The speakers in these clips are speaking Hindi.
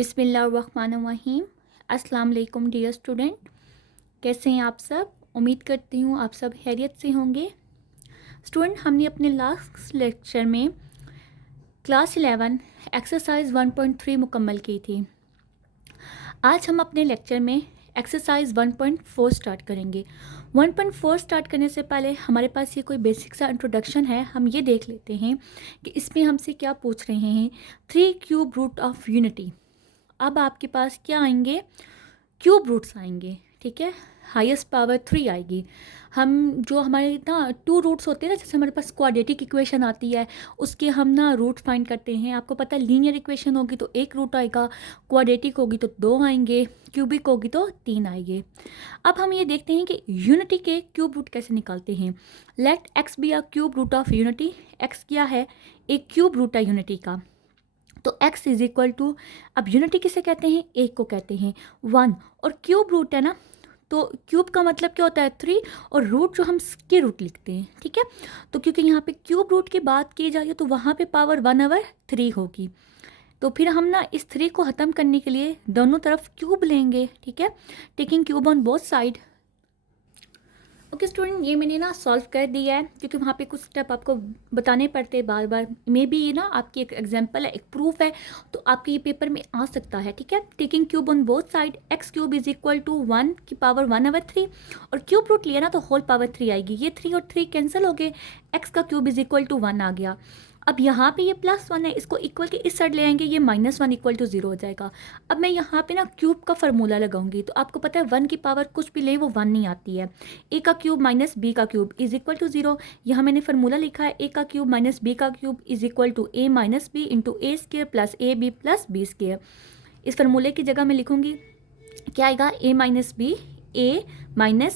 बिस्मिल्लाहिर्रहमानिर्रहीम। अस्सलाम वालेकुम डियर स्टूडेंट, कैसे हैं आप सब। उम्मीद करती हूँ आप सब खैरियत से होंगे। स्टूडेंट, हमने अपने लास्ट लेक्चर में क्लास 11 एक्सरसाइज 1.3 मुकम्मल की थी। आज हम अपने लेक्चर में एक्सरसाइज 1.4 स्टार्ट करेंगे। 1.4 स्टार्ट करने से पहले हमारे पास ये कोई बेसिक सा इंट्रोडक्शन है। हम ये देख लेते हैं कि इसमें हमसे क्या पूछ रहे हैं। 3 क्यूब रूट ऑफ यूनिटी। अब आपके पास क्या आएंगे, क्यूब रूट्स आएंगे, ठीक है। हाईएस्ट पावर 3 आएगी। हम जो हमारे ना 2 रूट्स होते हैं ना, जैसे हमारे पास क्वाड्रेटिक इक्वेशन आती है, उसके हम ना रूट फाइंड करते हैं। आपको पता है लीनियर इक्वेशन होगी तो 1 रूट आएगा, क्वाड्रेटिक होगी तो 2 आएंगे, क्यूबिक होगी तो 3 आएंगे। अब हम ये देखते हैं कि यूनिटी के क्यूब रूट कैसे निकालते हैं। Let x be a cube root of unity. X क्या है, एक क्यूब रूट है यूनिटी का। तो x इज इक्वल टू, अब यूनिटी किसे कहते हैं, एक को कहते हैं 1, और क्यूब रूट है ना, तो क्यूब का मतलब क्या होता है 3, और रूट जो हम के रूट लिखते हैं, ठीक है। तो क्योंकि यहाँ पे क्यूब रूट की बात की जाए तो वहाँ पे पावर 1/3 होगी। तो फिर हम ना इस 3 को ख़त्म करने के लिए दोनों तरफ क्यूब लेंगे, ठीक है, taking cube on both side. Okay student, ये मैंने ना सॉल्व कर दिया है, क्योंकि वहाँ पे कुछ स्टेप आपको बताने पड़ते हैं बार बार। मे बी ये ना आपकी एक एग्जांपल है, एक प्रूफ है, तो आपके ये पेपर में आ सकता है, ठीक है। Taking cube on both side, x cube is equal to 1 की पावर 1/3, और क्यूब रूट लिया ना तो होल पावर 3 आएगी। ये 3 और 3 कैंसिल हो गए, एक्स का क्यूब इज इक्वल टू 1 आ गया। अब यहाँ पे ये +1 है, इसको इक्वल के इस साइड ले आएंगे, ये -1 इक्वल टू 0 हो जाएगा। अब मैं यहाँ पे ना क्यूब का फार्मूला लगाऊंगी, तो आपको पता है 1 की पावर कुछ भी ले वो 1 नहीं आती है। ए का क्यूब माइनस बी का क्यूब इज इक्वल टू 0। यहाँ मैंने फार्मूला लिखा है, ए का क्यूब माइनस बी का cube is equal to a minus b into a square plus a b plus b square. इस फार्मूले की जगह मैं लिखूंगी क्या आएगा, a minus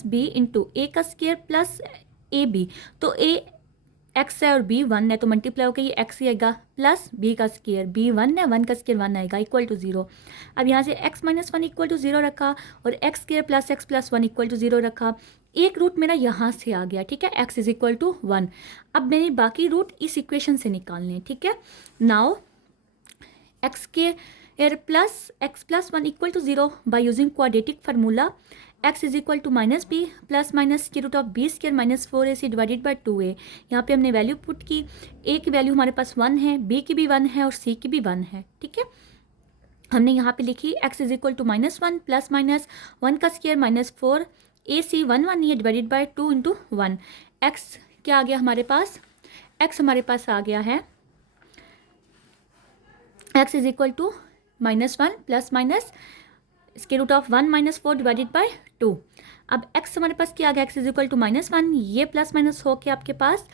b into a का स्क्र प्लस ए बी। तो ए एक्स है और बी 1 है, तो मल्टीप्लाई होकर ये एक्स ही आएगा, प्लस बी का स्केयर, बी 1 है, 1 का स्केयर 1 आएगा, इक्वल टू 0। अब यहाँ से x माइनस 1 इक्वल टू 0 रखा, और x square plus x plus 1 equal to 0 रखा। एक रूट मेरा यहाँ से आ गया, ठीक है, x इज इक्वल टू 1। अब मैंने बाकी रूट इस इक्वेशन से निकालने, ठीक है। Now x square plus x plus 1 equal to 0 by using quadratic formula. x is equal to minus b plus minus square root of b square minus 4ac divided by 2a। यहाँ पे हमने वैल्यू पुट की, a की वैल्यू हमारे पास 1 है, b की भी 1 है और c की भी 1 है, ठीक है। हमने यहाँ पे लिखी x is equal to -1 plus minus 1 का स्क्वायर माइनस 4 ac 1 1 ये डिवाइडेड बाई 2 इंटू 1। x क्या आ गया हमारे पास, x हमारे पास आ गया है x is equal to -1 plus minus square root of 1 minus 4 divided by 2। अब x हमारे पास क्या आ गया, x इज इक्वल टू -1, ये प्लस माइनस हो के आपके पास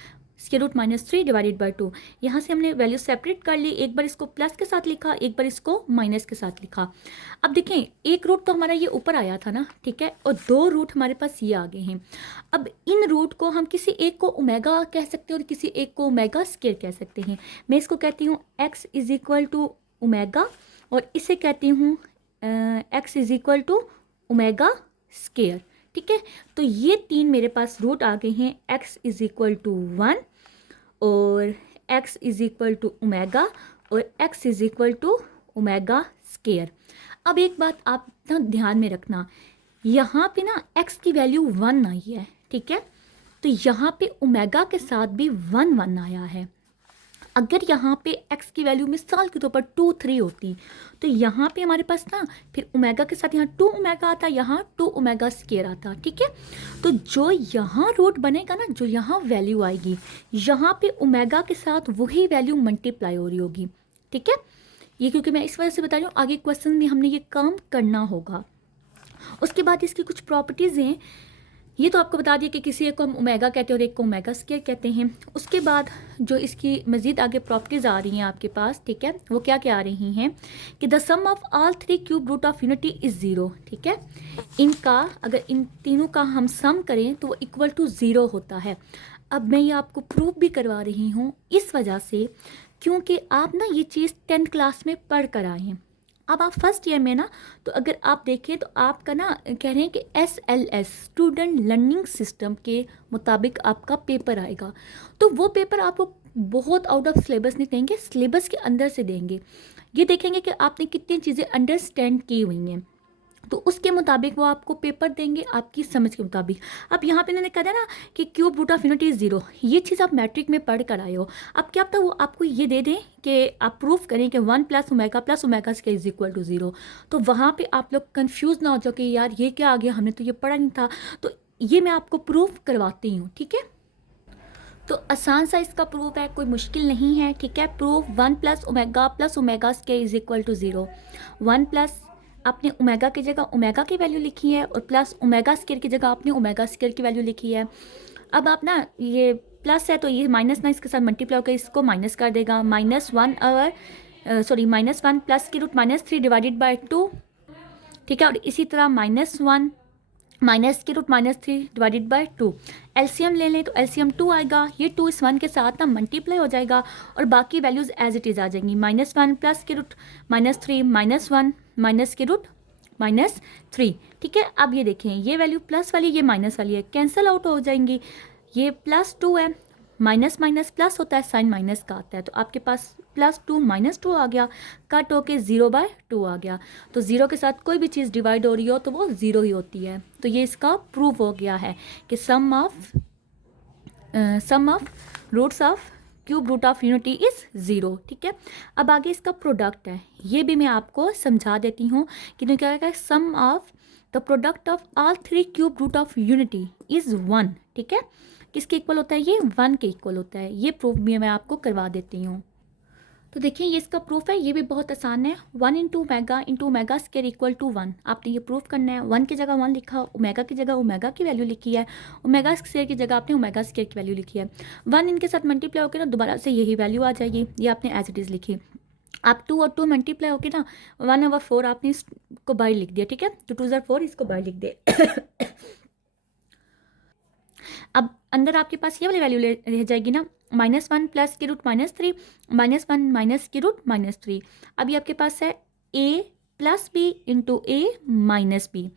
स्क्वायर रूट -3 डिवाइडेड बाय 2। यहाँ से हमने वैल्यू सेपरेट कर ली, एक बार इसको प्लस के साथ लिखा, एक बार इसको माइनस के साथ लिखा। अब देखें, एक रूट तो हमारा ये ऊपर आया था ना, ठीक है, और 2 रूट हमारे पास ये आ गए हैं। अब इन रूट को हम किसी एक को ओमेगा कह सकते हैं और किसी एक को ओमेगा स्क्वायर कह सकते हैं। मैं इसको कहती हूँ x is equal to omega, और इसे कहती हूँ x is equal to omega square, ठीक है। तो ये 3 मेरे पास रूट आ गए हैं, x इज इक्वल टू 1 और x is equal to omega और x is equal to omega square. अब एक बात आप ना ध्यान में रखना, यहाँ पे ना x की वैल्यू 1 आई है, ठीक है, तो यहाँ पे ओमेगा के साथ भी 1 1 आया है। अगर यहाँ पे x की वैल्यू मिसाल के तौर पर 2 3 होती, तो यहाँ पे हमारे पास ना फिर ओमेगा के साथ यहाँ 2 ओमेगा आता, यहाँ 2 ओमेगा स्क्वायर आता, ठीक है। तो जो यहाँ रूट बनेगा ना, जो यहाँ वैल्यू आएगी, यहाँ पे ओमेगा के साथ वही वैल्यू मल्टीप्लाई हो रही होगी, ठीक है। ये क्योंकि मैं इस वजह से बता रही हूँ, आगे क्वेश्चन में हमने ये काम करना होगा। उसके बाद इसकी कुछ प्रॉपर्टीज़ हैं, ये तो आपको बता दिया कि किसी एक को हम ओमेगा कहते हैं और एक को ओमेगा स्क्वायर कहते हैं। उसके बाद जो इसकी मज़ीद आगे प्रॉपर्टीज़ आ रही हैं आपके पास, ठीक है, वो क्या क्या आ रही हैं कि the sum of all 3 cube root of unity is 0, ठीक है। इनका अगर इन तीनों का हम सम करें तो वो इक्वल टू 0 होता है। अब मैं ये आपको प्रूफ भी करवा रही हूँ इस वजह से क्योंकि आप ना ये चीज़ 10th क्लास में पढ़ कर आए हैं। अब आप फर्स्ट ईयर में ना, तो अगर आप देखें तो आपका ना कह रहे हैं कि SLS स्टूडेंट लर्निंग सिस्टम के मुताबिक आपका पेपर आएगा, तो वो पेपर आपको बहुत आउट ऑफ सिलेबस नहीं देंगे, सिलेबस के अंदर से देंगे। ये देखेंगे कि आपने कितनी चीज़ें अंडरस्टैंड की हुई हैं, तो उसके मुताबिक वो आपको पेपर देंगे आपकी समझ के मुताबिक। अब यहाँ पे मैंने कहा ना कि क्यूब रूट ऑफ यूनिटी 0, ये चीज़ आप मैट्रिक में पढ़ कर आए हो। अब क्या पता वो आपको ये दे दें कि आप प्रूफ करें कि 1 + omega square is equal to 0, तो वहाँ पे आप लोग कंफ्यूज ना हो जाओ कि यार ये क्या आ गया, हमने तो ये पढ़ा नहीं था। तो ये मैं आपको प्रूफ करवाती हूँ, ठीक है। तो आसान सा इसका प्रूफ है, कोई मुश्किल नहीं है, ठीक है। Proof 1 + omega square is equal to 0। 1 plus आपने ओमेगा की जगह ओमेगा की वैल्यू लिखी है, और प्लस ओमेगा स्क्वायर की जगह आपने ओमेगा स्क्वायर की वैल्यू लिखी है। अब आप ना ये प्लस है तो ये माइनस ना इसके साथ मल्टीप्लाई होकर इसको माइनस कर देगा। -1 -1 +√-3 डिवाइडेड बाय 2, ठीक है। और इसी तरह -1 -√-3 डिवाइडेड बाय 2। एलसीएम ले लें तो एलसीएम 2 आएगा, ये 2 इस 1 के साथ ना मल्टीप्लाई हो जाएगा और बाकी वैल्यूज़ एज इट इज़ आ जाएंगी। -1 +√-3 -1 -3, ठीक है। अब ये देखें, ये वैल्यू प्लस वाली ये माइनस वाली है, कैंसिल आउट हो जाएंगी। ये +2 है, माइनस माइनस प्लस होता है, साइन माइनस का आता है, तो आपके पास +2 -2 आ गया, कट होके 0/2 आ गया। तो 0 के साथ कोई भी चीज़ डिवाइड हो रही हो तो वो 0 ही होती है। तो ये इसका प्रूफ हो गया है कि sum of roots of cube root of unity is 0, ठीक है। अब आगे इसका प्रोडक्ट है, ये भी मैं आपको समझा देती हूँ कि क्या है। Sum of the product of all 3 cube root of unity is 1, ठीक है। किसके इक्वल होता है, ये 1 के इक्वल होता है। ये प्रूफ भी मैं आपको करवा देती हूँ। तो देखिए ये इसका प्रूफ है, ये भी बहुत आसान है। 1 × ओमेगा स्क्वायर इक्वल टू 1, आपने ये प्रूफ करना है। 1 की जगह 1 लिखा, ओमेगा की जगह ओमेगा की वैल्यू लिखी है, ओमेगा स्क्वायर की जगह आपने ओमेगा स्क्वायर की वैल्यू लिखी है। 1 इनके साथ मल्टीप्लाई होकर ना दोबारा से यही वैल्यू आ जाएगी, ये आपने एज इट इज़ लिखी। आप 2 और 2 मल्टीप्लाई होकर ना 1/4 आपने इसको बाहर लिख दिया, ठीक है। तो 2 × 4 इसको बाहर लिख दे। अब अंदर आपके पास ये वाली वैल्यू रह जाएगी ना, -1 +√-3 -1 -√-3। अभी आपके पास है a + b × a - b।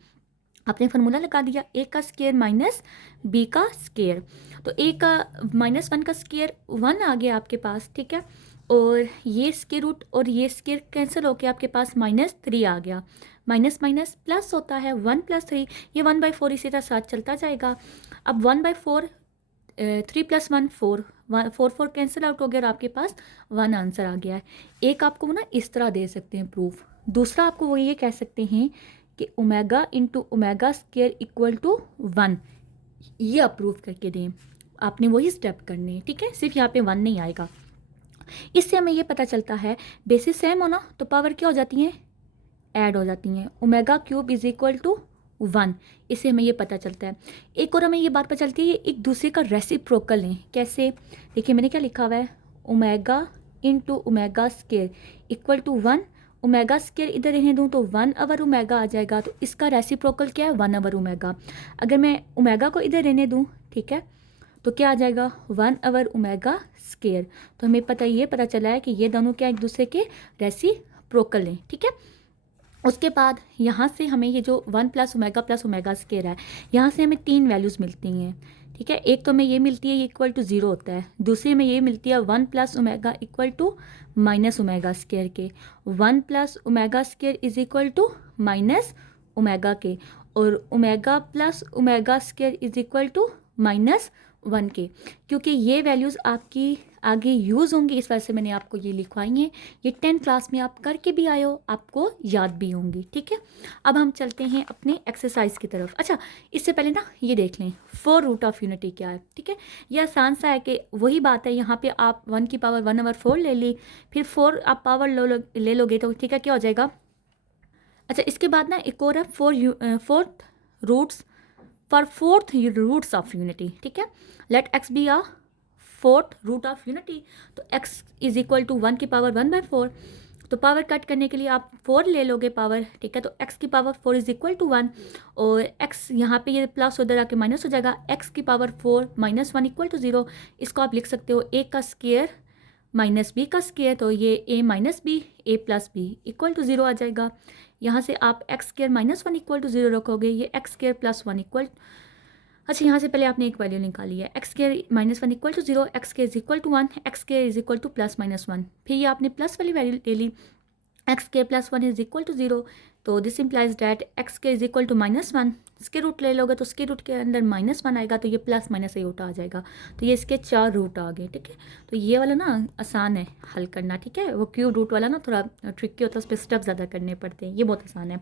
आपने फार्मूला लगा दिया, a का स्क्वायर माइनस b का स्क्वायर। तो a का -1 का स्क्वायर 1 आ गया आपके पास, ठीक है। और ये स्क्वायर रूट और ये स्क्वायर कैंसिल होकर आपके पास -3 आ गया। माइनस माइनस प्लस होता है, 1 + 3, ये 1/4 इसी तरह साथ चलता जाएगा। अब 1/4 3 + 1 4, 4 कैंसिल आउट हो गया और आपके पास 1 आंसर आ गया है। एक आपको ना इस तरह दे सकते हैं प्रूफ, दूसरा आपको वो ये कह सकते हैं कि omega × omega square equal to 1, ये आप प्रूफ करके दें। आपने वही स्टेप करने हैं, ठीक है। सिर्फ यहाँ पे 1 नहीं आएगा। इससे हमें ये पता चलता है बेसिस सेम हो ना तो पावर क्या हो जाती हैं, ऐड हो जाती हैं। Omega cube is equal to 1, इससे हमें ये पता चलता है। एक और हमें ये बात पता चलती है, ये एक दूसरे का रेसिप्रोकल है। कैसे, देखिए मैंने क्या लिखा हुआ है, omega × omega square equal to 1। Omega square इधर रहने दूँ तो 1/, ओमेगा आ जाएगा, तो इसका रेसिप्रोकल क्या है, 1/, ओमेगा। अगर मैं ओमेगा को इधर रहने दूँ, ठीक है, तो क्या आ जाएगा, 1/, ओमेगा स्क्वायर। तो हमें पता चला है कि ये दोनों क्या एक दूसरे के रेसिप्रोकल हैं, ठीक है। उसके बाद यहाँ से हमें ये जो 1 + ओमेगा स्क्वायर है, यहाँ से हमें 3 वैल्यूज़ मिलती हैं, ठीक है। एक तो हमें ये मिलती है, ये इक्वल टू 0 होता है। दूसरी में ये मिलती है 1 + omega equal to minus omega square के, 1 + omega square is equal to minus omega के, और omega + omega square is equal to -1 के। क्योंकि ये वैल्यूज़ आपकी आगे यूज़ होंगी, इस वजह से मैंने आपको ये लिखवाई हैं। ये 10th क्लास में आप करके भी आए हो, आपको याद भी होंगी, ठीक है। अब हम चलते हैं अपने एक्सरसाइज की तरफ। अच्छा, इससे पहले ना ये देख लें 4 रूट ऑफ यूनिटी क्या है, ठीक है। ये आसान सा है कि वही बात है, यहाँ पे आप 1 की पावर 1/4 ले ली, फिर 4 आप पावर ले लोगे तो ठीक है, क्या हो जाएगा। अच्छा, इसके बाद ना एक और है 4th रूट्स ऑफ यूनिटी, ठीक है। Let x be a 4th root of unity, तो x इज इक्वल टू 1 की पावर 1/4। तो पावर कट करने के लिए आप 4 ले लोगे पावर, ठीक है। तो x की पावर 4 इज इक्वल टू 1, और x यहाँ पे ये प्लस उधर आके माइनस हो जाएगा, x की पावर 4 -1 इक्वल टू 0। इसको आप लिख सकते हो a का स्क्वायर माइनस b का स्क्वायर, तो ये a - b, a + b equal to 0 आ जाएगा। यहाँ से आप x² - 1 इक्वल टू 0 रखोगे, ये x² + 1 इक्वल अच्छा, यहाँ से पहले आपने एक वैल्यू निकाली है, x square -1 equal to 0, x square is equal to 1, x square is equal to +-1। फिर ये आपने प्लस वाली वैल्यू ले ली, x square +1 is equal to 0, तो this implies that x square is equal to -1। इसके रूट ले लोगे तो इसके रूट के अंदर -1 आएगा, तो ये प्लस माइनस ये उठा आ जाएगा, तो ये इसके 4 रूट आ गए। ठीक है, तो ये वाला ना आसान है हल करना। ठीक है, वो क्यूब रूट वाला ना थोड़ा ट्रिकी होता है, उस पर स्टेप ज़्यादा करने पड़ते हैं, ये बहुत आसान है।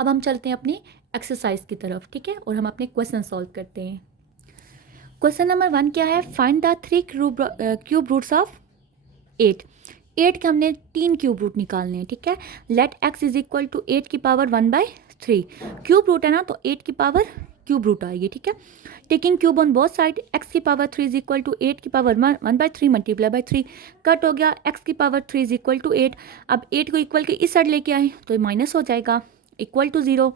अब हम चलते हैं अपनी एक्सरसाइज की तरफ। ठीक है, और हम अपने क्वेश्चन सॉल्व करते हैं। क्वेश्चन नंबर 1 क्या है, find the 3 cube roots of 8 के हमने 3 क्यूब रूट निकालने हैं। ठीक है, let x is equal to 8 की पावर 1/3। क्यूब रूट है ना, तो 8 की पावर क्यूब रूट आएगी। ठीक है, taking cube on both side, x की पावर 3 इज इक्वल टू 8 की पावर 1/3 मल्टीप्लाई बाई 3, कट हो गया, एक्स की पावर 3 इज इक्वल टू 8। अब 8 को इक्वल के इस साइड लेके आए तो माइनस हो जाएगा, इक्वल टू 0।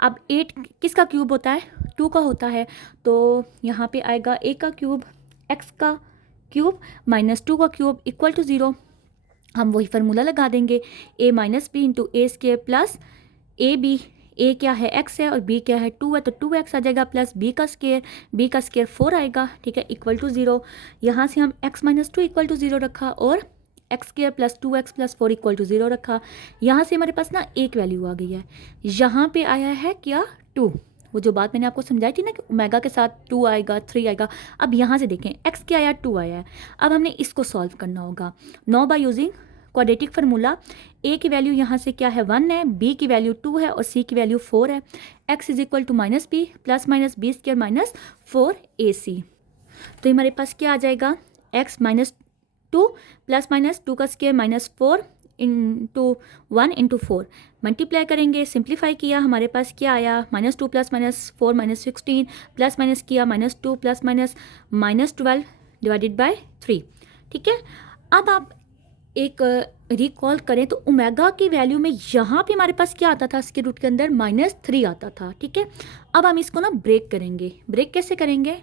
अब 8 किसका क्यूब होता है, 2 का होता है, तो यहाँ पे आएगा a का क्यूब, x का क्यूब -2 का क्यूब इक्वल टू 0। हम वही फार्मूला लगा देंगे, a - b into a square plus a b. a क्या है, x है, और b क्या है, 2 है, तो 2x आ जाएगा, प्लस b का स्केयर 4 आएगा। ठीक है, इक्वल टू 0। यहाँ से हम x - 2 इक्वल टू 0 रखा, और x square plus 2x plus 4 equal to 0 रखा। यहाँ से हमारे पास ना एक वैल्यू आ गई है, यहाँ पे आया है क्या, 2। वो जो बात मैंने आपको समझाई थी ना कि ओमेगा के साथ 2 आएगा, 3 आएगा। अब यहाँ से देखें, x क्या आया, 2 आया है। अब हमने इसको सॉल्व करना होगा no by using quadratic formula. a की वैल्यू यहाँ से क्या है, 1 है, b की वैल्यू 2 है, और c की वैल्यू 4 है। x is equal to -b plus -b square minus 4ac। तो हमारे पास क्या आ जाएगा, x -2 प्लस -2 का स्क्वायर -4 इंटू 1 इंटू 4 मल्टीप्लाई करेंगे, सिंप्लीफाई किया, हमारे पास क्या आया, -2 प्लस -4 -16 प्लस माइनस किया -2 प्लस -12 डिवाइडेड बाय 3। ठीक है, अब आप एक रिकॉल करें तो ओमेगा की वैल्यू में यहाँ पे हमारे पास क्या आता था, इसके रूट के अंदर -3 आता था। ठीक है, अब हम इसको ना ब्रेक करेंगे। ब्रेक कैसे करेंगे,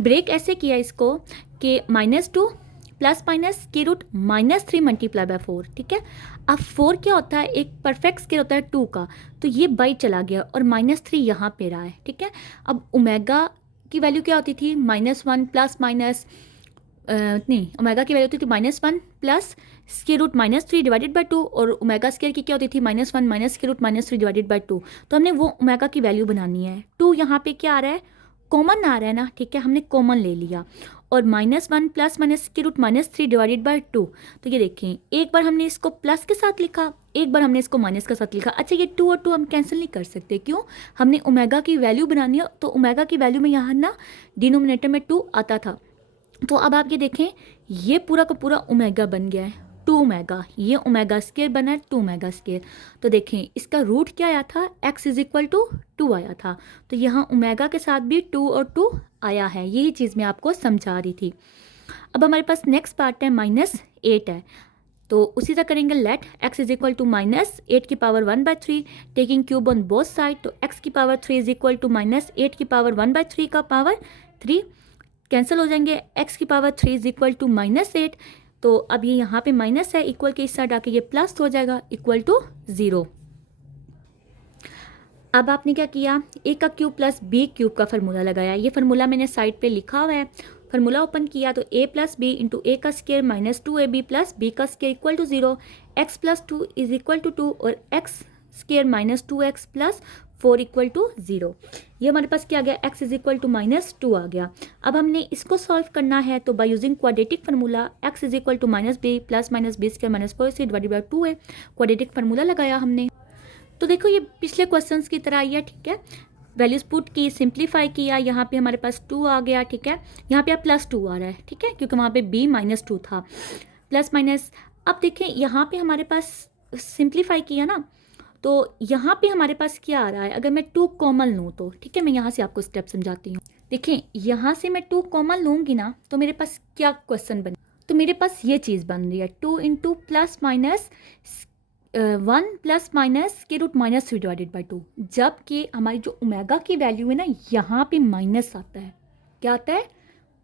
ब्रेक ऐसे किया इसको कि -2 प्लस माइनस के रूट -3 मल्टीप्लाई बाय 4। ठीक है, अब 4 क्या होता है, एक परफेक्ट स्केयर होता है 2 का, तो ये बाई चला गया और -3 यहाँ पे रहा है। ठीक है, अब ओमेगा की वैल्यू क्या होती थी, -1 प्लस माइनस नहीं, ओमेगा की वैल्यू होती थी -1 plus square root -3 divided by 2, और ओमेगा स्क्वायर की क्या होती थी, -1 minus square root -3 divided by 2। तो हमने वो ओमेगा की वैल्यू बनानी है। 2 यहाँ पे क्या आ रहा है, कॉमन आ रहा है ना। ठीक है, हमने कॉमन ले लिया, और -1 plus minus square root -3 divided by 2। तो ये देखें, एक बार हमने इसको प्लस के साथ लिखा, एक बार हमने इसको माइनस के साथ लिखा। अच्छा, ये 2 और 2 हम कैंसिल नहीं कर सकते, क्यों, हमने ओमेगा की वैल्यू बनानी है, तो ओमेगा की वैल्यू में यहाँ ना डिनोमिनेटर में 2 आता था। तो अब आप ये देखें, ये पूरा का पूरा ओमेगा बन गया है, 2 ओमेगा, ये ओमेगा स्क्वायर बना है 2 ओमेगा स्क्वायर। तो देखें, इसका रूट क्या आया था, x इज इक्वल टू 2 आया था, तो यहाँ ओमेगा के साथ भी 2 और 2 आया है। यही चीज़ मैं आपको समझा रही थी। अब हमारे पास नेक्स्ट पार्ट है -8 है, तो उसी तरह करेंगे, let x is equal to -8 की power 1/3 taking cube on both side, तो x की पावर 3 इज इक्वल टू -8 की पावर 1/3 का पावर 3 कैंसिल हो जाएंगे, x की पावर 3 इज इक्वल टू -8, तो अब ये यहाँ पे माइनस है, इक्वल के इस साइड आके ये प्लस हो जाएगा, इक्वल टू 0। अब आपने क्या किया, a का क्यूब प्लस b क्यूब का फार्मूला लगाया। ये फार्मूला मैंने साइड पे लिखा हुआ है, फार्मूला ओपन किया तो a plus B into a का स्क्वायर -2ab प्लस b का square equal to 0, x plus 2 is equal to 2, और x square -2x plus 4 equal to 0। ये हमारे पास क्या आ गया, x इज इक्वल टू -2 आ गया। अब हमने इसको सॉल्व करना है, तो by using quadratic formula, x is equal to -b plus -b square -4 से डिवाइडेड बाय 2 है, क्वाड्रेटिक फार्मूला लगाया हमने। तो देखो, ये पिछले क्वेश्चंस की तरह ही है। ठीक है, वैल्यूज पुट की, सिंप्लीफाई किया, यहाँ पे हमारे पास 2 आ गया। ठीक है, यहाँ पे अब +2 आ रहा है। ठीक है, क्योंकि वहाँ पे b -2 था, प्लस माइनस। अब देखें, यहाँ पे हमारे पास सिंप्लीफाई किया ना, तो यहाँ पे हमारे पास क्या आ रहा है, अगर मैं 2 कॉमन लूँ तो, ठीक है, मैं यहाँ से आपको स्टेप समझाती हूँ। देखें, यहाँ से मैं 2 कॉमन लूँगी ना, तो मेरे पास क्या क्वेश्चन बने, तो मेरे पास ये चीज़ बन रही है, 2 into plus minus 1 plus minus के रूट -3 डिवाइडेड बाई 2, जबकि हमारी जो ओमेगा की वैल्यू है ना, यहाँ पे माइनस आता है। क्या आता है,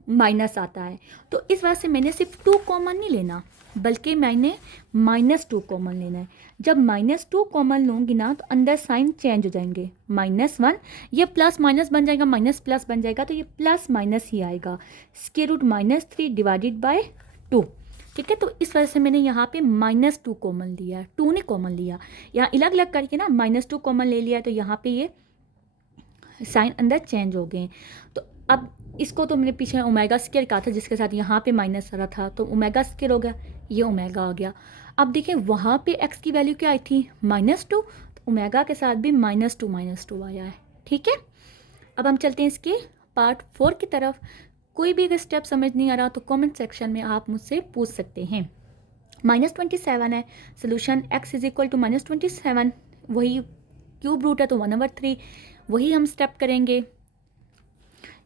माइनस आता है। तो इस वजह से मैंने सिर्फ 2 कॉमन नहीं लेना, बल्कि मैंने -2 कॉमन लेना है। जब -2 कॉमन लूँगी ना तो अंदर साइन चेंज हो जाएंगे, -1 ये प्लस माइनस बन जाएगा, माइनस प्लस बन जाएगा, तो ये प्लस माइनस ही आएगा। स्क्वायर रूट -3 डिवाइडेड बाय 2, ठीक है। तो इस वजह से मैंने यहाँ पे -2 कॉमन लिया है, 2 ने कॉमन लिया, यहाँ अलग अलग करके ना -2 कॉमन ले लिया, तो यहाँ पे ये साइन अंदर चेंज हो गए। तो अब इसको तो मैंने पीछे ओमेगा स्क्वायर कहा था जिसके साथ यहाँ पे माइनस आ रहा था, तो ओमेगा स्क्वायर हो गया, ये ओमेगा आ गया। अब देखिए वहाँ पे x की वैल्यू क्या आई थी -2, तो ओमेगा के साथ भी -2 आया है, ठीक है। अब हम चलते हैं इसके पार्ट 4 की तरफ। कोई भी अगर स्टेप समझ नहीं आ रहा तो कमेंट सेक्शन में आप मुझसे पूछ सकते हैं। -27 है, solution x is equal to -27, वही क्यूब रूट है तो 1/3, वही हम स्टेप करेंगे।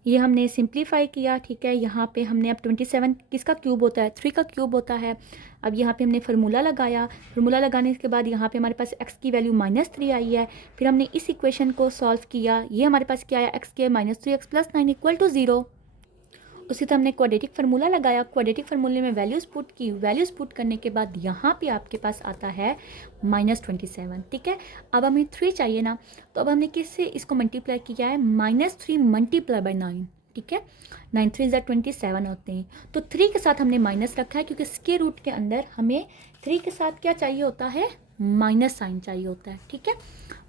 ये हमने सिंप्लीफाई किया, ठीक है। यहाँ पे हमने अब 27 किसका क्यूब होता है, 3 का क्यूब होता है। अब यहाँ पे हमने फार्मूला लगाया, फार्मूला लगाने के बाद यहाँ पे हमारे पास x की वैल्यू -3 आई है। फिर हमने इस इक्वेशन को सॉल्व किया, ये हमारे पास क्या आया, x के -3x + 9 = 0। उसी तरह हमने क्वाड्रेटिक फार्मूला लगाया, क्वाड्रेटिक फार्मूले में वैल्यूज़ पुट की, वैल्यूज़ पुट करने के बाद यहाँ पे आपके पास आता है -27, ठीक है। अब हमें 3 चाहिए ना, तो अब हमने किससे इसको मल्टीप्लाई किया है, -3 × 9, ठीक है। 9 3 = 27 होते हैं, तो 3 के साथ हमने माइनस रखा है क्योंकि स्क्वायर रूट के अंदर हमें 3 के साथ क्या चाहिए होता है, माइनस साइन चाहिए होता है, ठीक है।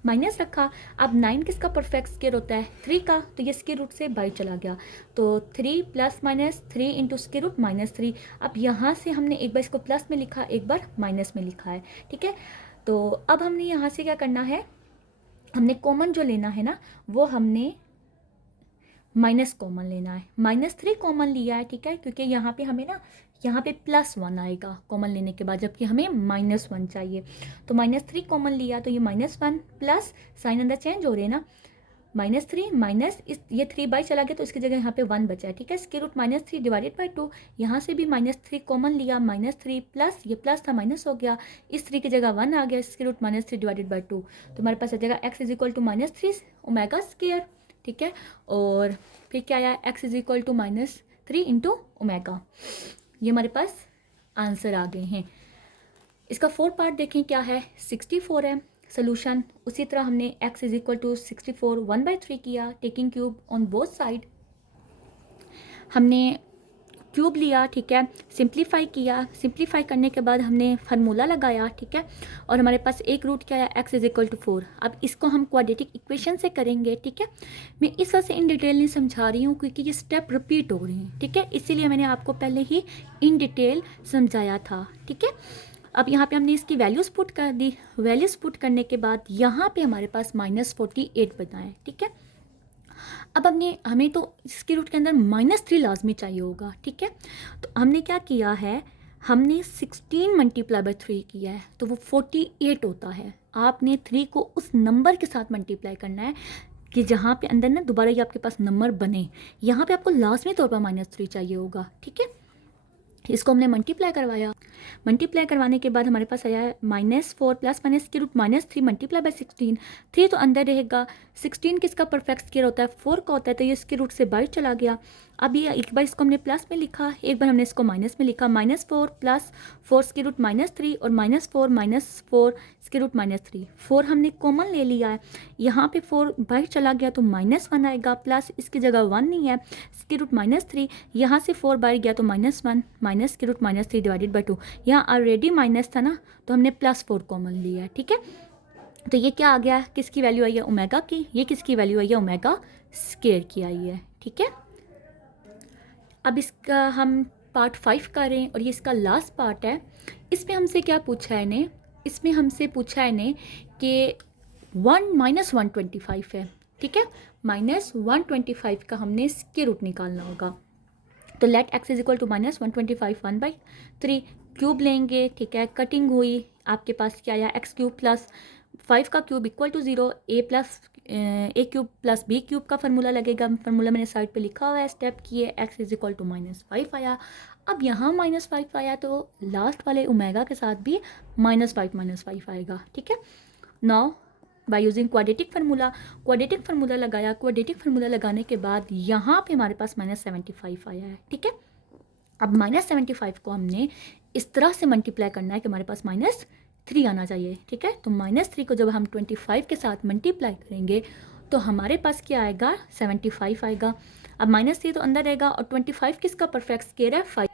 माइनस रखा। अब 9 किसका परफेक्ट स्क्वायर होता है, 3 का, तो ये स्क्वायर रूट से बाहर चला गया, तो 3 + -3 × स्क्वायर रूट -3। अब यहाँ से हमने एक बार इसको प्लस में लिखा, एक बार माइनस में लिखा है, ठीक है। तो अब हमने यहाँ से क्या करना है, हमने कॉमन जो लेना है ना, वो हमने माइनस कॉमन लेना है। -3 कॉमन लिया है, ठीक है, क्योंकि यहाँ पे हमें ना, यहाँ पे +1 आएगा कॉमन लेने के बाद, जबकि हमें -1 चाहिए। तो -3 कॉमन लिया, तो ये -1 प्लस साइन अंदर चेंज हो रहे हैं ना, -3 माइनस इस, ये 3 बाई चला गया तो इसकी जगह यहाँ पे 1 बचा है, ठीक है। स्क्वायर रूट -3 डिवाइडेड बाई 2, यहाँ से भी -3 कॉमन लिया, -3 प्लस ये प्लस था माइनस हो गया, इस 3 की जगह 1 आ गया, स्क्वायर रूट -3 डिवाइडेड बाई 2, तो हमारे पास आ जाएगा x is equal to -3 omega square, ठीक है। और फिर क्या आया, x is equal to -3 × omega. ये हमारे पास आंसर आ गए हैं। इसका 4 पार्ट देखें क्या है, 64 है सोल्यूशन। उसी तरह हमने x इज इक्वल टू 64 1/3 किया, taking cube on both side. हमने क्यूब लिया, ठीक है, सिंप्लीफाई किया, सिंप्लीफाई करने के बाद हमने फार्मूला लगाया, ठीक है, और हमारे पास एक रूट क्या है, x इज इक्वल टू 4। अब इसको हम क्वाड्रेटिक इक्वेशन से करेंगे, ठीक है। मैं इस वजह से इन डिटेल नहीं समझा रही हूँ क्योंकि ये स्टेप रिपीट हो रहे हैं, ठीक है, इसीलिए मैंने आपको पहले ही इन डिटेल समझाया था, ठीक है। अब यहाँ पे हमने इसकी वैल्यूज़ पुट कर दी, वैल्यूज़ पुट करने के बाद यहाँ पे हमारे पास -48 बना है, ठीक है। अब हमें तो इसके रूट के अंदर -3 लाजमी चाहिए होगा, ठीक है। तो हमने क्या किया है, हमने 16 × 3 किया है, तो वो 48 होता है। आपने 3 को उस नंबर के साथ मल्टीप्लाई करना है कि जहाँ पे अंदर ना दोबारा ये आपके पास नंबर बने, यहाँ पे आपको लाजमी तौर पर -3 चाहिए होगा, ठीक है। इसको हमने मल्टीप्लाई करवाया, मल्टीप्लाई करवाने के बाद हमारे पास आया है -4 प्लस माइनस के रूट -3 मल्टीप्लाई बाय 16। 3 तो अंदर रहेगा, 16 किसका परफेक्ट स्क्वायर होता है, 4 का होता है, तो ये इसके रूट से बाहर चला गया। अब ये एक बार इसको हमने प्लस में लिखा, एक बार हमने इसको माइनस में लिखा, -4 प्लस 4 स्क्वायर रूट -3 और -4 -4 स्क्वायर रूट -3। 4 हमने कॉमन ले लिया है, यहाँ पे 4 बाहर चला गया तो -1 आएगा, प्लस इसकी जगह 1 नहीं है, स्क्वायर रूट -3, यहाँ से 4 बाहर गया तो -1 minus square root -3 divided by 2। यहाँ ऑलरेडी माइनस था ना, तो हमने +4 कॉमन लिया है, ठीक है। तो ये क्या आ गया, किसकी वैल्यू आई है, ओमेगा की, ये किसकी वैल्यू आई है, ओमेगा स्क्वायर की आई है, ठीक है। अब इसका हम पार्ट 5 करें और ये इसका लास्ट पार्ट है। इसमें हमसे क्या पूछा है इन्हें, इसमें हमसे पूछा है इन्हें कि 125 है, ठीक है, -125 का हमने स्क्वायर रूट निकालना होगा। तो let x is equal to -125 1/3 cube लेंगे, ठीक है, कटिंग हुई, आपके पास क्या आया, x³ प्लस 5 का cube equal to 0, a³ plus b³ का फार्मूला लगेगा, फार्मूला मैंने साइड पे लिखा हुआ है, स्टेप किए, x इज इक्वल टू -5 आया। अब यहाँ -5 आया तो लास्ट वाले ओमेगा के साथ भी -5 आएगा, ठीक है। Now bye using quadratic formula लगाया, क्वाड्रेटिक फार्मूला लगाने के बाद यहाँ पे हमारे पास -75 आया है, ठीक है। अब -75 को हमने इस तरह से मल्टीप्लाई करना है कि हमारे पास -3 आना चाहिए, ठीक है। तो -3 को जब हम 25 के साथ मल्टीप्लाई करेंगे तो हमारे पास क्या आएगा, 75 आएगा। अब -3 तो अंदर रहेगा और 25 किसका परफेक्ट स्क्वायर है, 5।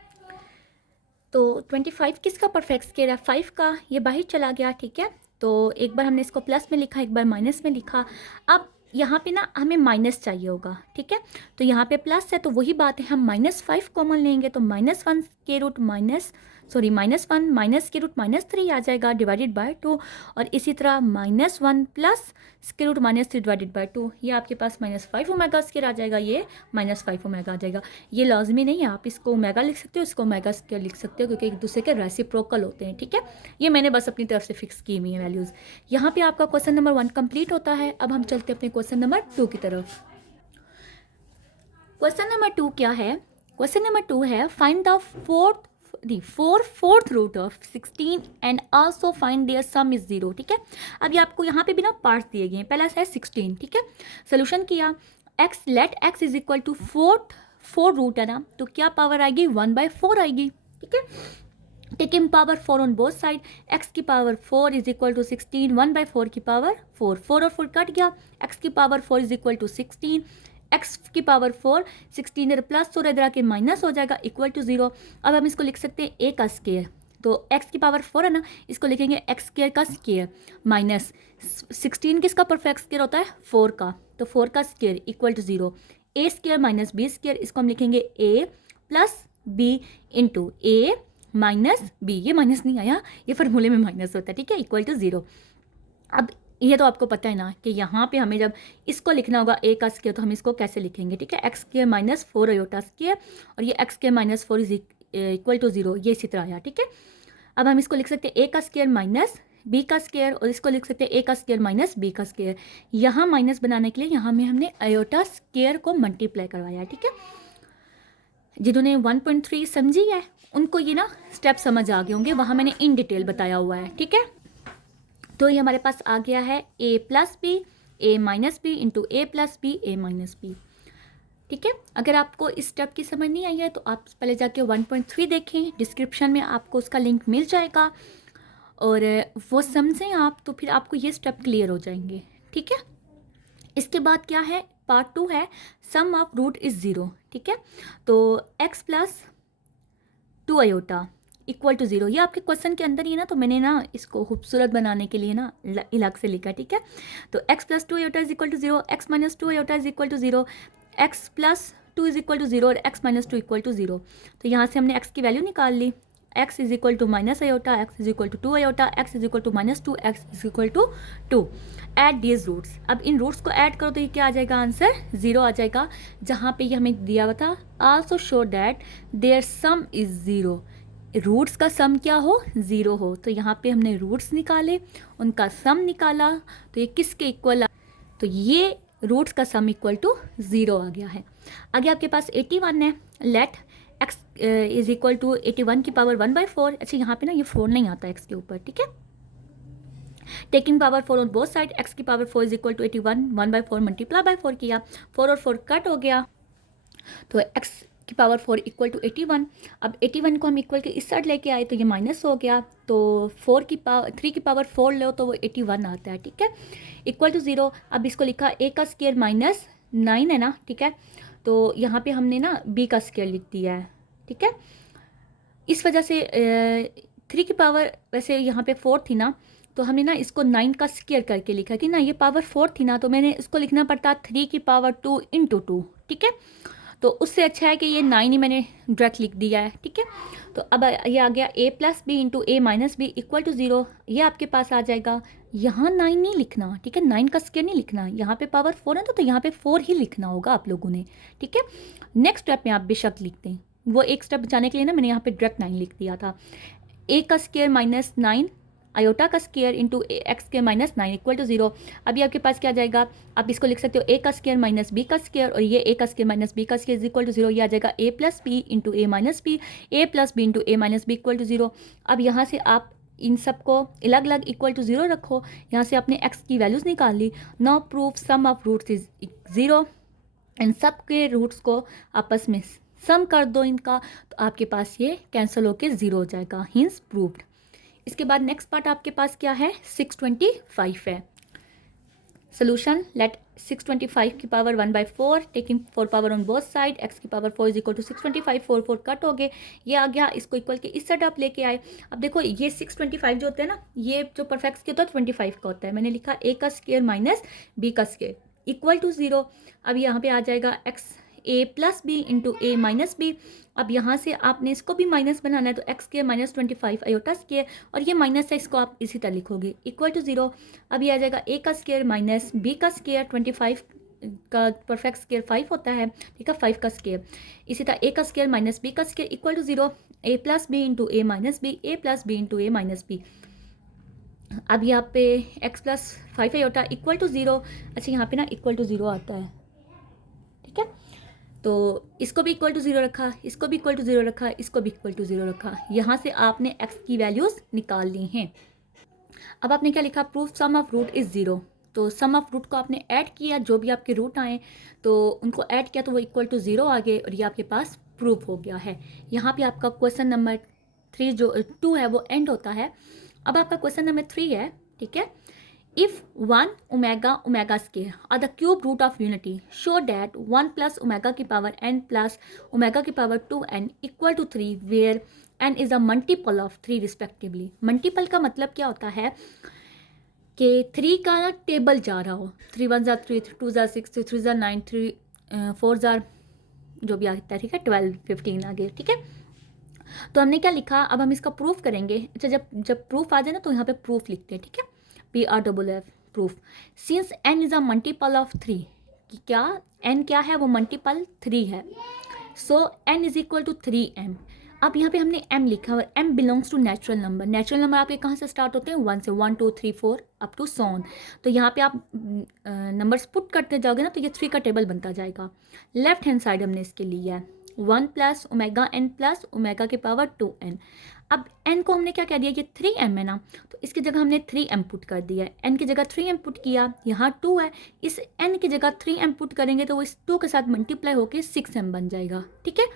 तो 25 किसका परफेक्ट स्क्वायर है, 5 का, ये बाहर चला गया, ठीक है। तो एक बार हमने इसको प्लस में लिखा, एक बार माइनस में लिखा। अब यहाँ पे ना हमें माइनस चाहिए होगा, ठीक है। तो यहाँ पे प्लस है तो वही बात है, हम -5 कॉमन लेंगे तो -1 के रूट -1 माइनस के रूट -3 आ जाएगा डिवाइडेड बाय 2। और इसी तरह -1 प्लस के रूट -3 डिवाइडेड बाय 2, ये आपके पास -5 ओमेगा स्क्वायर आ जाएगा, ये -5 ओमेगा आ जाएगा। ये लाजमी नहीं है, आप इसको ओमेगा लिख सकते हो, इसको ओमेगा स्क्वायर लिख सकते हो, क्योंकि एक दूसरे के रेसिप्रोकल होते हैं, ठीक है। ये मैंने बस अपनी तरफ से फिक्स की हुई है वैल्यूज़। यहाँ पे आपका क्वेश्चन नंबर 1 कंप्लीट होता है। अब हम चलते हैं अपने क्वेश्चन नंबर 2 की तरफ। क्वेश्चन नंबर 2 क्या है, क्वेश्चन नंबर 2 है find the fourth root of 16 and also find their sum is 0, ठीक है। अब ये आपको यहाँ पे भी ना पार्ट्स दिए गए हैं, पहला है 16, ठीक है। सोल्यूशन किया, let x is equal to 4 root है ना, तो क्या पावर आएगी, 1/4 आएगी, ठीक है। Taking power 4 on both side, x की पावर 4 इज इक्वल टू 16, 1/4 की पावर 4, 4 और 4 कट गया, x की power 4 is equal to 16, x की पावर 4, 16 इधर प्लस और इधर आके माइनस हो जाएगा, इक्वल टू 0। अब हम इसको लिख सकते हैं a का स्क्वायर, तो x की पावर 4 है ना, इसको लिखेंगे x स्क्वायर का स्क्वायर माइनस 16 किसका परफेक्ट स्क्वायर होता है, 4 का, तो 4 का square equal to 0। a square minus b square, इसको हम लिखेंगे a plus b into a minus b, ये माइनस नहीं आया, ये फार्मूले में माइनस होता है, ठीक है, इक्वल टू 0। अब ये तो आपको पता है ना कि यहाँ पे हमें जब इसको लिखना होगा a का स्क्वायर, तो हम इसको कैसे लिखेंगे, ठीक है, x square minus 4 iota square, और ये x square minus 4 is equal to 0, ये इसी तरह आया, ठीक है। अब हम इसको लिख सकते हैं a का स्क्वायर माइनस b का स्क्वायर, और इसको लिख सकते हैं a का स्क्वायर माइनस b का स्क्वायर। यहाँ माइनस बनाने के लिए यहाँ में हमने आयोटा स्क्वायर को मल्टीप्लाई करवाया, ठीक है। जिन्होंने 1.3 समझी है उनको ये ना स्टेप समझ आ गए होंगे, वहाँ मैंने इन डिटेल बताया हुआ है, ठीक है। तो ये हमारे पास आ गया है a plus b a minus b into a plus b a minus b, ठीक है। अगर आपको इस स्टेप की समझ नहीं आई है तो आप पहले जाके 1.3 देखें, डिस्क्रिप्शन में आपको उसका लिंक मिल जाएगा, और वो समझें आप, तो फिर आपको ये स्टेप क्लियर हो जाएंगे, ठीक है। इसके बाद क्या है, पार्ट 2 है सम ऑफ रूट इज़ 0, ठीक है। तो x plus 2 iota equal to 0, ये आपके क्वेश्चन के अंदर ही है ना, तो मैंने ना इसको खूबसूरत बनाने के लिए ना अलग से लिखा, ठीक है। तो x plus 2 iota is equal to 0, x minus 2 iota is equal to 0, x plus 2 is equal to 0 और x माइनस 2 इक्वल टू 0। तो यहाँ से हमने x की वैल्यू निकाल ली, x is equal to minus iota, x is equal to 2 iota, x is equal to -2, x is equal to 2। Add these roots, अब इन रूट्स को ऐड करो तो ये क्या आ जाएगा, आंसर 0 आ जाएगा। जहाँ पे ये हमें दिया हुआ था, also show that their sum is 0, roots का सम क्या हो, 0 हो। तो यहाँ पे हमने रूट्स निकाले, उनका सम निकाला, तो ये किसके इक्वल आ, तो ये रूट्स का सम इक्वल टू 0 आ गया है। आगे आपके पास 81 है, let x is equal to 81 की पावर 1/4। अच्छा यहाँ पे ना ये 4 नहीं आता x के ऊपर, ठीक है। Taking power 4 on both side, x की power 4 is equal to 81, 1/4 multiply by 4 किया, 4 और 4 कट हो गया, तो x की पावर 4 इक्वल टू 81। अब 81 को हम इक्वल के इस साइड लेके आए तो ये माइनस हो गया, तो 3 की पावर 4 लो तो वो 81 आता है, ठीक है, इक्वल टू 0। अब इसको लिखा a का स्क्वायर माइनस 9 है ना, ठीक है, तो यहाँ पे हमने ना b का स्क्वायर लिख दिया है, ठीक है। इस वजह से 3 की पावर, वैसे यहाँ पे 4 थी ना, तो हमने ना इसको 9 का स्क्वायर करके लिखा कि ना ये पावर 4 थी ना, तो मैंने इसको लिखना पड़ता 3 की पावर 2 इंटू 2, ठीक है। तो उससे अच्छा है कि ये 9 ही मैंने डायरेक्ट लिख दिया है, ठीक है। तो अब ये आ गया a plus B into a minus B equal to 0, ये आपके पास आ जाएगा। यहाँ 9 नहीं लिखना, ठीक है, 9 का स्क्वायर नहीं लिखना, यहाँ पे पावर 4 है तो यहाँ पे 4 ही लिखना होगा आप लोगों ने, ठीक है। नेक्स्ट स्टेप में आप बेशक लिखते हैं, वो एक स्टेप बचाने के लिए ना मैंने यहाँ पे डायरेक्ट 9 लिख दिया था। a का स्क्वायर माइनस 9 आयोटा का square into x square minus 9 equal to 0। अभी आपके पास क्या जाएगा, आप इसको लिख सकते हो a का स्क्वायर माइनस बी का स्क्वायर, और ये a का स्क्वायर माइनस बी का स्क्वायर इज इक्वल टू 0, ये आ जाएगा a plus B into A minus B, A plus B into A minus B equal to 0। अब यहाँ से आप इन सबको अलग अलग इक्वल टू 0 रखो, यहाँ से आपने x की वैल्यूज़ निकाल ली। Now proof sum of roots is 0, इन सब के रूट्स को आपस में सम कर दो इनका तो आपके पास ये कैंसिल होके 0 हो जाएगा, हिंस प्रूव्ड। इसके बाद नेक्स्ट पार्ट आपके पास क्या है, 625 है। सोल्यूशन, लेट 625 की power 1/4 taking 4 power on both side, x की power 4 is equal to 625, 4 cut हो गए, ये आ गया, इसको इक्वल के इस साइड आप लेके आए। अब देखो ये 625 जो होते हैं ना, ये जो परफेक्ट स्क्वायर होता है 25 का होता है, मैंने लिखा a का स्क्वायर माइनस b का स्क्वायर इक्वल टू 0। अब यहाँ पे आ जाएगा x a plus B into A minus B. अब यहाँ से आपने इसको भी माइनस बनाना है तो x square minus 25 iota square, और ये माइनस है, इसको आप इसी तरह लिखोगे इक्वल टू 0। अब ये आ जाएगा ए का स्क्वायर माइनस बी का स्क्वायर, 25 का परफेक्ट स्क्वायर 5 होता है, ठीक है, 5 का स्क्वायर। इसी तरह ए का स्क्वायर माइनस बी का square equal to 0, A plus B into A minus B, A plus B into A minus B. अब यहाँ पे x plus 5 iota equal to 0। अच्छा यहाँ पे ना इक्वल टू 0 आता है, ठीक है, तो इसको भी इक्वल टू 0 रखा, इसको भी इक्वल टू 0 रखा, इसको भी इक्वल टू 0 रखा। यहाँ से आपने x की वैल्यूज़ निकाल ली हैं। अब आपने क्या लिखा, proof sum of root is 0। तो सम ऑफ रूट को आपने ऐड किया, जो भी आपके रूट आए तो उनको ऐड किया तो वो इक्वल टू 0 आ गए, और ये आपके पास प्रूफ हो गया है। यहाँ पे आपका क्वेश्चन नंबर 3 जो 2 है वो एंड होता है। अब आपका क्वेश्चन नंबर 3 है, ठीक है, if 1 omega omega square are the cube root of unity, show that 1 plus omega की power n plus omega की power 2n equal to 3 where n is a multiple of 3 respectively। Multiple का मतलब क्या होता है कि 3 का ना टेबल जा रहा हो, 3 1 जार 3, 2 जार 6, 3 जार 9, 3 4 जार जो भी आता है, ठीक है, 12 15 आगे, ठीक है। तो हमने क्या लिखा, अब हम इसका प्रूफ करेंगे। अच्छा जब प्रूफ आ जाए ना तो यहाँ पे प्रूफ लिखते हैं, ठीक है, PRFF proof. Since n is a multiple of 3, कि क्या n क्या है, वो मल्टीपल 3 है, so n is equal to 3m। अब यहाँ पे हमने m लिखा और m belongs to natural number. Natural number आपके कहाँ से स्टार्ट होते हैं, 1 से, 1 2 3 4 अप टू सॉन। तो यहाँ पे आप नंबर्स पुट करते जाओगे ना तो ये 3 का टेबल बनता जाएगा। लेफ्ट हैंड साइड हमने इसके लिया है 1 plus omega n plus omega की पावर 2n। अब n को हमने क्या कह दिया, ये 3m है ना, तो इसकी जगह हमने 3m पुट कर दिया है। n की जगह 3m पुट किया, यहाँ 2 है, इस n की जगह 3m पुट करेंगे तो वो इस 2 के साथ मल्टीप्लाई होकर 6m बन जाएगा, ठीक है।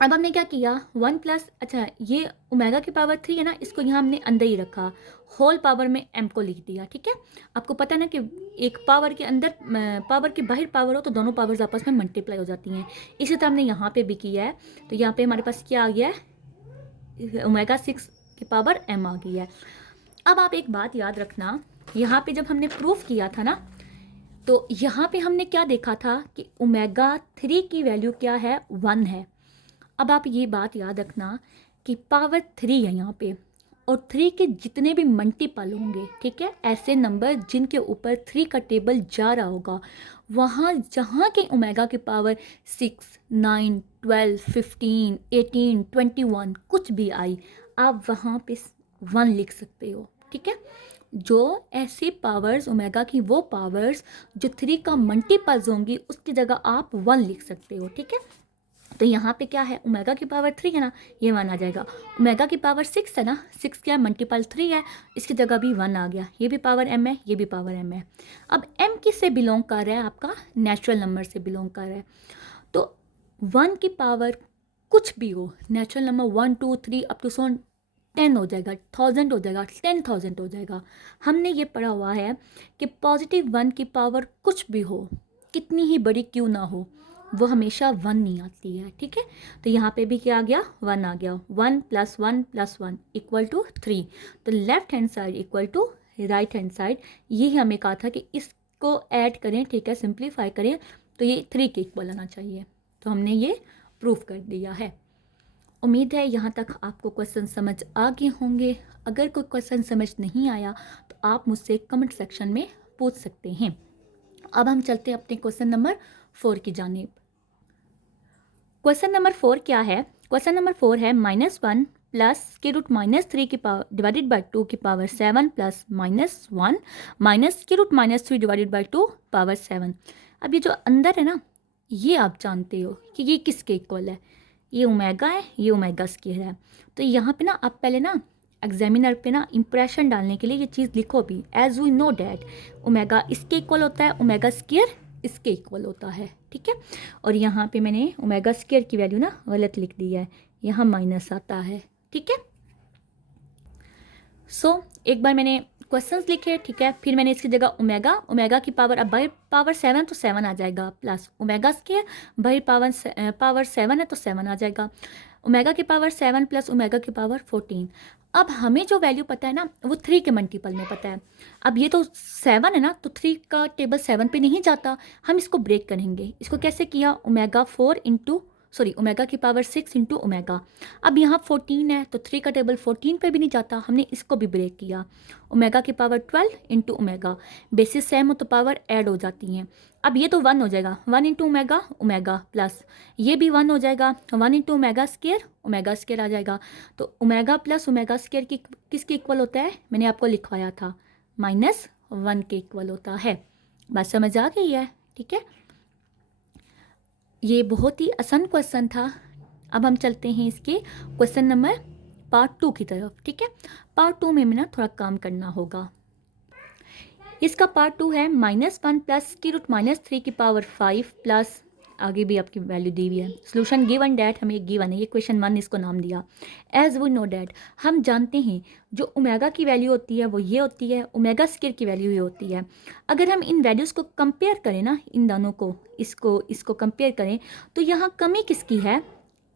अब हमने क्या किया, 1 प्लस, अच्छा ये ओमेगा की पावर 3 है ना, इसको यहाँ हमने अंदर ही रखा, होल पावर में m को लिख दिया, ठीक है। आपको पता है ना कि एक पावर के अंदर पावर के बाहर पावर हो तो दोनों पावर्स आपस में मल्टीप्लाई हो जाती हैं। इसी तरह हमने यहाँ पे भी किया है, तो यहाँ पे हमारे पास क्या आ गया है, ओमेगा 6 की पावर m आ गई है। अब आप एक बात याद रखना, यहाँ पे जब हमने प्रूफ किया था ना तो यहाँ पे हमने क्या देखा था कि ओमेगा 3 की वैल्यू क्या है, 1 है। अब आप ये बात याद रखना कि पावर 3 है यहाँ पे, और 3 के जितने भी मल्टीपल होंगे, ठीक है, ऐसे नंबर जिनके ऊपर 3 का टेबल जा रहा होगा, वहाँ जहाँ के ओमेगा की पावर 6 9 12 15 18 21 कुछ भी आई, आप वहाँ पे 1 लिख सकते हो, ठीक है। जो ऐसी पावर्स ओमेगा की, वो पावर्स जो 3 का मल्टीपल्स होंगी, उसकी जगह आप 1 लिख सकते हो, ठीक है। तो यहाँ पे क्या है, ओमेगा की पावर 3 है ना, ये 1 आ जाएगा। ओमेगा की पावर 6 है ना, 6 क्या है, मल्टीपल 3 है, इसकी जगह भी 1 आ गया। ये भी पावर m है, ये भी पावर m है। अब m किससे बिलोंग कर रहा है, आपका नेचुरल नंबर से बिलोंग कर रहा है। तो 1 की पावर कुछ भी हो, नेचुरल नंबर 1 2 3 अप टू 10 हो जाएगा, 1000 हो जाएगा, 10,000 हो जाएगा। हमने ये पढ़ा हुआ है कि पॉजिटिव 1 की पावर कुछ भी हो, कितनी ही बड़ी क्यों ना हो, वो हमेशा 1 नहीं आती है, ठीक है। तो यहाँ पे भी क्या आ गया, 1 आ गया। 1 प्लस 1 प्लस 1 इक्वल टू 3। तो left hand side equal to right hand side, यही हमें कहा था कि इसको ऐड करें, ठीक है, सिंप्लीफाई करें तो ये 3 के इक्वल आना चाहिए। तो हमने ये प्रूफ कर दिया है। उम्मीद है यहाँ तक आपको क्वेश्चन समझ आ गए होंगे। अगर कोई क्वेश्चन समझ नहीं आया तो आप मुझसे कमेंट सेक्शन में पूछ सकते हैं। अब हम चलते हैं अपने क्वेश्चन नंबर 4 की जानिब। क्वेश्चन नंबर 4 क्या है, क्वेश्चन नंबर 4 है -1 प्लस के रूट -3 की पावर डिवाइडेड बाई 2 की पावर 7 प्लस -1 माइनस के रूट -3 डिवाइडेड बाई 2 पावर 7। अब ये जो अंदर है ना, ये आप जानते हो कि ये किसके इक्वल है, ये ओमेगा है, ये ओमेगा स्क्वायर है। तो यहाँ पे ना आप पहले ना एग्जामिनर पे ना इंप्रेशन डालने के लिए ये चीज़ लिखो भी, as we know that omega इसके इक्वल होता है ओमेगा स्क्वायर इसके इक्वल होता है, ठीक है। और यहाँ पे मैंने ओमेगा स्क्वायर की वैल्यू ना गलत लिख दी है, यहाँ माइनस आता है, ठीक है। सो एक बार मैंने क्वेश्चंस लिखे, ठीक है, फिर मैंने इसकी जगह ओमेगा की पावर, अब बाई पावर 7 तो 7 आ जाएगा, plus omega square by power 7 है तो 7 आ जाएगा, ओमेगा की पावर 7 प्लस ओमेगा की पावर 14। अब हमें जो वैल्यू पता है ना वो 3 के मल्टीपल में पता है। अब ये तो 7 है ना, तो 3 का टेबल 7 पे नहीं जाता, हम इसको ब्रेक करेंगे। इसको कैसे किया, ओमेगा की पावर 6 इंटू ओमेगा। अब यहाँ 14 है तो 3 का टेबल 14 पे भी नहीं जाता, हमने इसको भी ब्रेक किया। ओमेगा की power 12 into omega, basis same हो तो पावर ऐड हो जाती हैं। अब ये तो 1 हो जाएगा, 1 इंटू ओमेगा प्लस ये भी 1 हो जाएगा, 1 इंटू ओमेगा स्क्वायर आ जाएगा। तो ओमेगा प्लस ओमेगा स्क्वायर की किसके इक्वल होता है, मैंने आपको लिखवाया था, -1 के इक्वल होता है। बात समझ आ गई है, ठीक है। ये बहुत ही आसान क्वेश्चन था। अब हम चलते हैं इसके क्वेश्चन नंबर पार्ट 2 की तरफ, ठीक है। पार्ट 2 में ना थोड़ा काम करना होगा। इसका पार्ट 2 है -1 प्लस √-3 की पावर 5 प्लस, आगे भी आपकी वैल्यू दी हुई है। सोल्यूशन गिवन डैट, हमें गिवन है, ये क्वेश्चन 1 इसको नाम दिया। एज वी नो डैट, हम जानते हैं जो ओमेगा की वैल्यू होती है वो ये होती है, ओमेगा स्क्वायर की वैल्यू ये होती है। अगर हम इन वैल्यूज़ को कंपेयर करें ना, इन दोनों को, इसको कंपेयर करें तो यहाँ कमी किसकी है,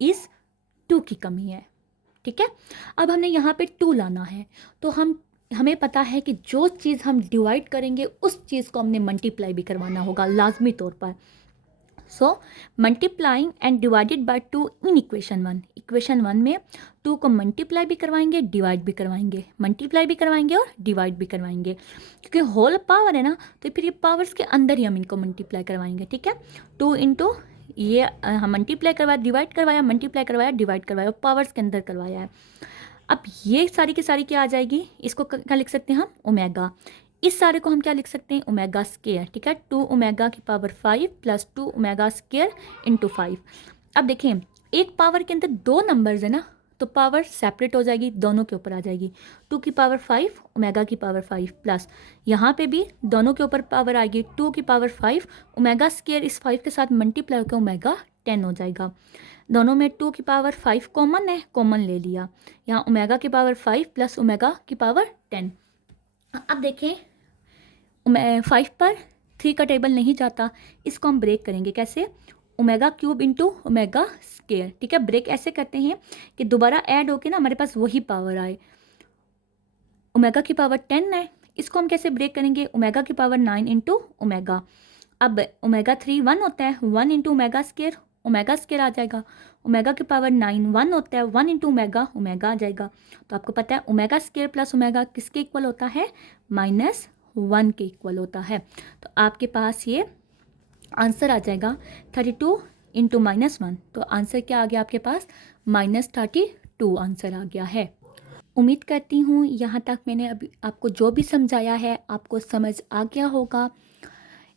इस 2 की कमी है, ठीक है। अब हमने यहाँ पे 2 लाना है, तो हमें पता है कि जो चीज़ हम डिवाइड करेंगे उस चीज़ को हमने मल्टीप्लाई भी करवाना होगा लाजमी तौर पर। So multiplying and divided by 2 in equation 1। Equation 1 में 2 को मल्टीप्लाई भी करवाएंगे, डिवाइड भी करवाएंगे, मल्टीप्लाई भी करवाएंगे और डिवाइड भी करवाएंगे, क्योंकि होल पावर है ना, तो फिर ये पावर्स के अंदर ही हम इनको मल्टीप्लाई करवाएंगे, ठीक है। 2 इंटू ये हम मल्टीप्लाई करवाया, डिवाइड करवाया, मल्टीप्लाई करवाया, डिवाइड करवाया और पावर्स के अंदर करवाया है। अब ये सारी की सारी क्या आ जाएगी, इसको क्या लिख सकते हैं हम, ओमेगा। इस सारे को हम क्या लिख सकते हैं, ओमेगा स्क्वायर, ठीक है। 2 ओमेगा की power 5 plus 2 omega square into 5। अब देखें, एक पावर के अंदर 2 नंबर्स है ना, तो पावर सेपरेट हो जाएगी, दोनों के ऊपर आ जाएगी। 2 की पावर 5 ओमेगा की पावर 5 प्लस यहाँ पे भी दोनों के ऊपर पावर आएगी, 2 की पावर 5 ओमेगा स्क्वायर इस 5 के साथ मल्टीप्लाई होकर ओमेगा 10 हो जाएगा। दोनों में 2 की पावर 5 कॉमन है, कॉमन ले लिया। यहाँ ओमेगा की पावर 5 प्लस ओमेगा की पावर 10। अब देखें 5 पर 3 का टेबल नहीं जाता, इसको हम ब्रेक करेंगे कैसे, omega cube into omega square, ठीक है। ब्रेक ऐसे करते हैं कि दोबारा ऐड होके ना हमारे पास वही पावर आए। ओमेगा की पावर 10 है, इसको हम कैसे ब्रेक करेंगे, ओमेगा की पावर 9 इंटू ओमेगा। अब ओमेगा 3 1 होता है, 1 इंटू ओमेगा स्क्वायर आ जाएगा। ओमेगा की पावर 9 1 होता है, 1 इंटू ओमेगा आ जाएगा। तो आपको पता है ओमेगा स्क्वायर प्लस ओमेगा किसके इक्वल होता है, -1 के इक्वल होता है। तो आपके पास ये आंसर आ जाएगा 32 इंटू -1। तो आंसर क्या आ गया आपके पास, -32 आंसर आ गया है। उम्मीद करती हूँ यहाँ तक मैंने अभी आपको जो भी समझाया है आपको समझ आ गया होगा।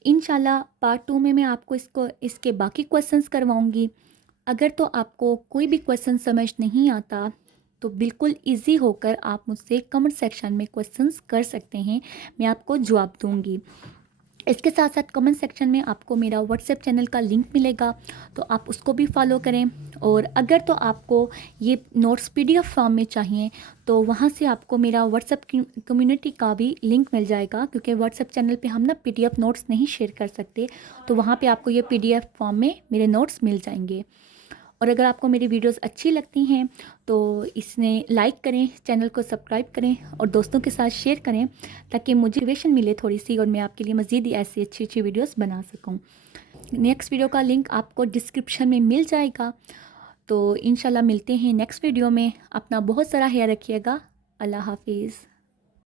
इंशाल्लाह पार्ट 2 में मैं आपको इसके बाकी क्वेश्चंस करवाऊँगी। अगर तो आपको कोई भी क्वेश्चन समझ नहीं आता तो बिल्कुल इजी होकर आप मुझसे कमेंट सेक्शन में क्वेश्चंस कर सकते हैं, मैं आपको जवाब दूंगी। इसके साथ साथ कमेंट सेक्शन में आपको मेरा व्हाट्सएप चैनल का लिंक मिलेगा, तो आप उसको भी फॉलो करें। और अगर तो आपको ये नोट्स PDF फॉर्म में चाहिए तो वहाँ से आपको मेरा व्हाट्सएप कम्युनिटी का भी लिंक मिल जाएगा, क्योंकि व्हाट्सएप चैनल पे हम ना PDF नोट्स नहीं शेयर कर सकते, तो वहाँ पे आपको ये PDF फॉर्म में मेरे नोट्स मिल जाएंगे। और अगर आपको मेरी वीडियोस अच्छी लगती हैं तो इसने लाइक करें, चैनल को सब्सक्राइब करें और दोस्तों के साथ शेयर करें, ताकि मोटिवेशन मिले थोड़ी सी और मैं आपके लिए मज़ीद ऐसी अच्छी अच्छी वीडियोस बना सकूं। नेक्स्ट वीडियो का लिंक आपको डिस्क्रिप्शन में मिल जाएगा। तो इंशाल्लाह मिलते हैं नेक्स्ट वीडियो में। अपना बहुत सारा ख्याल रखिएगा। अल्लाह हाफिज़।